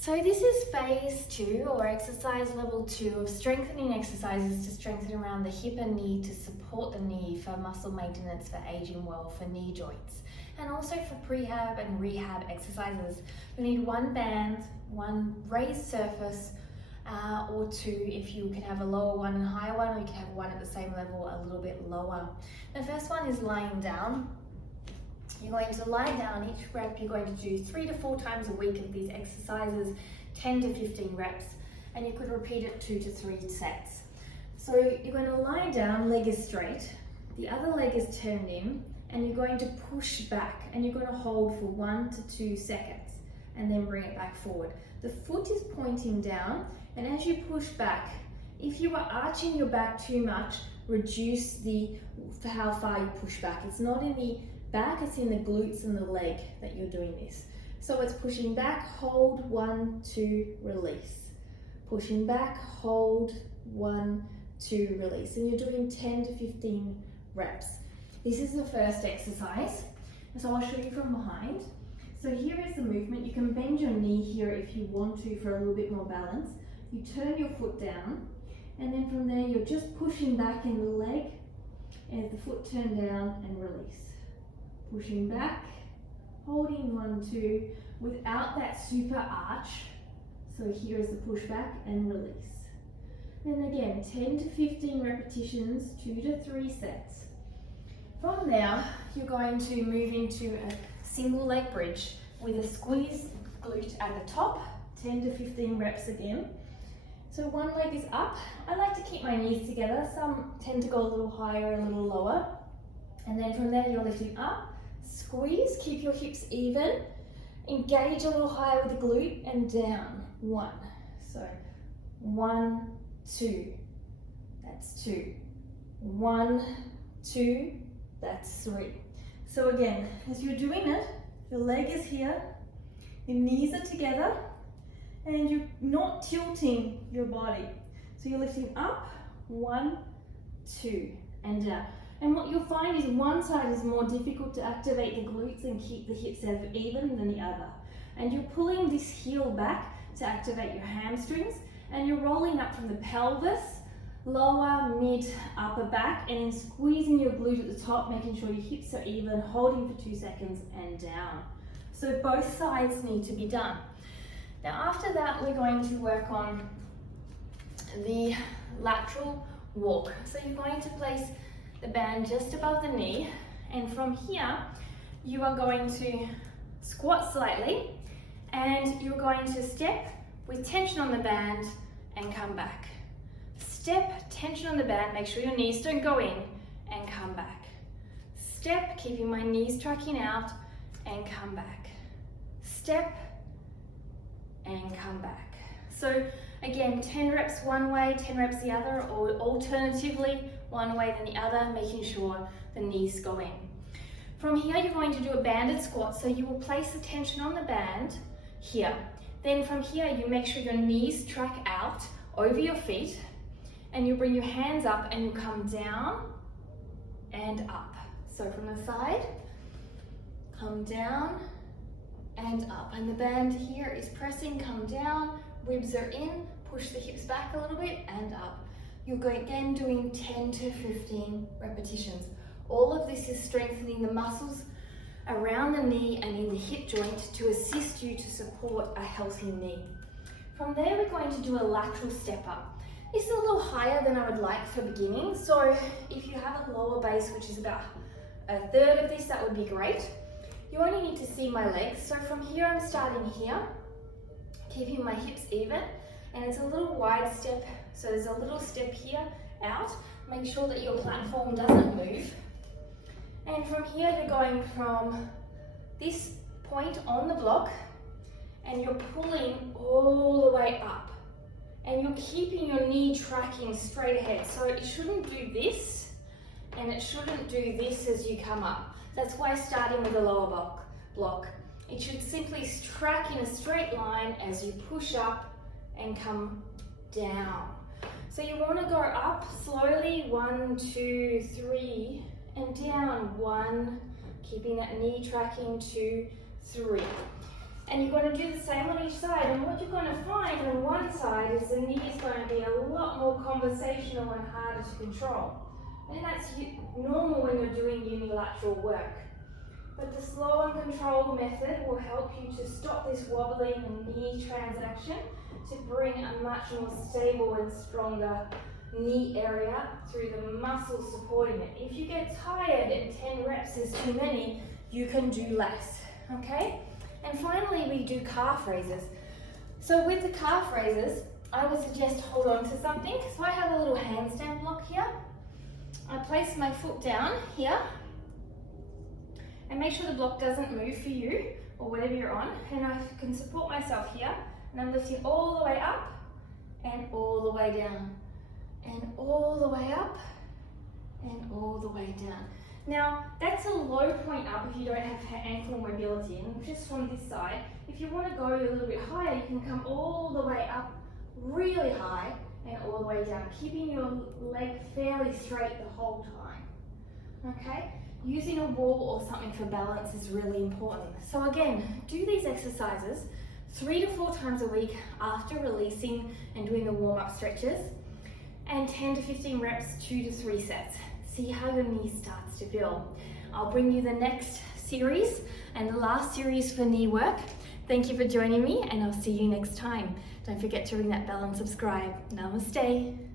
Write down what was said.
So this is phase 2 or exercise level 2 of strengthening exercises to strengthen around the hip and knee to support the knee for muscle maintenance for aging well for knee joints. And also for prehab and rehab exercises. You need one band, one raised surface, or two if you can have a lower one and higher one, or you can have one at the same level a little bit lower. The first one is lying down. You're going to lie down. Each rep you're going to do 3 to 4 times a week of these exercises, 10 to 15 reps, and you could repeat it 2 to 3 sets. So you're going to lie down, leg is straight, the other leg is turned in, and you're going to push back, and you're going to hold for 1 to 2 seconds, and then bring it back forward. The foot is pointing down, and as you push back, if you are arching your back too much, reduce how far you push back. It's not in the back, it's in the glutes and the leg that you're doing this. So it's pushing back, hold, 1, 2, release. Pushing back, hold, 1, 2, release. And you're doing 10 to 15 reps. This is the first exercise. So I'll show you from behind. So here is the movement. You can bend your knee here if you want to for a little bit more balance. You turn your foot down, and then from there you're just pushing back in the leg as the foot turned down and release. Pushing back, holding 1, 2, without that super arch. So here is the push back and release. Then again, 10 to 15 repetitions, 2 to 3 sets. From there, you're going to move into a single leg bridge with a squeeze glute at the top, 10 to 15 reps again. So one leg is up. I like to keep my knees together. Some tend to go a little higher, a little lower. And then from there, you're lifting up. Squeeze, keep your hips even, engage a little higher with the glute, and down, 1. So 1, 2, that's 2. 1, 2, that's 3. So again, as you're doing it, your leg is here, your knees are together, and you're not tilting your body. So you're lifting up, 1, 2, and down. And what you'll find is one side is more difficult to activate the glutes and keep the hips even than the other. And you're pulling this heel back to activate your hamstrings, and you're rolling up from the pelvis, lower, mid, upper back, and then squeezing your glute at the top, making sure your hips are even, holding for 2 seconds and down. So both sides need to be done. Now after that, we're going to work on the lateral walk. So you're going to place the band just above the knee, and from here you are going to squat slightly, and you're going to step with tension on the band and come back. Step, tension on the band, make sure your knees don't go in, and come back. Step, keeping my knees tracking out, and come back. Step and come back. So again, 10 reps one way, 10 reps the other, or alternatively one way then the other, making sure the knees go in. From here, you're going to do a banded squat, so you will place the tension on the band here. Then from here, you make sure your knees track out over your feet, and you bring your hands up and you come down and up. So from the side, come down and up. And the band here is pressing, come down, ribs are in, push the hips back a little bit and up. You're going again doing 10 to 15 repetitions. All of this is strengthening the muscles around the knee and in the hip joint to assist you to support a healthy knee. From there, we're going to do a lateral step up. This is a little higher than I would like for beginning. So if you have a lower base, which is about a third of this, that would be great. You only need to see my legs. So from here, I'm starting here, keeping my hips even, and it's a little wide step. So there's a little step here out. Make sure that your platform doesn't move. And from here, you're going from this point on the block, and you're pulling all the way up. And you're keeping your knee tracking straight ahead. So it shouldn't do this, and it shouldn't do this as you come up. That's why starting with the lower block. It should simply track in a straight line as you push up and come down. So you want to go up slowly, 1, 2, 3, and down, 1, keeping that knee tracking, 2, 3. And you're going to do the same on each side. And what you're going to find on one side is the knee is going to be a lot more conversational and harder to control. And that's normal when you're doing unilateral work. But the slow and control method will help you to stop this wobbling and knee transaction to bring a much more stable and stronger knee area through the muscles supporting it. If you get tired and 10 reps is too many, you can do less, okay? And finally, we do calf raises. So with the calf raises, I would suggest hold on to something. So I have a little handstand block here. I place my foot down here and make sure the block doesn't move for you or whatever you're on. And I can support myself here, and I'm lifting all the way up and all the way down and all the way up and all the way down. Now, that's a low point up if you don't have ankle mobility, and just from this side. If you want to go a little bit higher, you can come all the way up really high and all the way down, keeping your leg fairly straight the whole time, okay? Using a wall or something for balance is really important. So again, do these exercises 3 to 4 times a week after releasing and doing the warm-up stretches, and 10 to 15 reps, 2 to 3 sets. See how your knee starts to feel. I'll bring you the next series and the last series for knee work. Thank you for joining me, and I'll see you next time. Don't forget to ring that bell and subscribe. Namaste.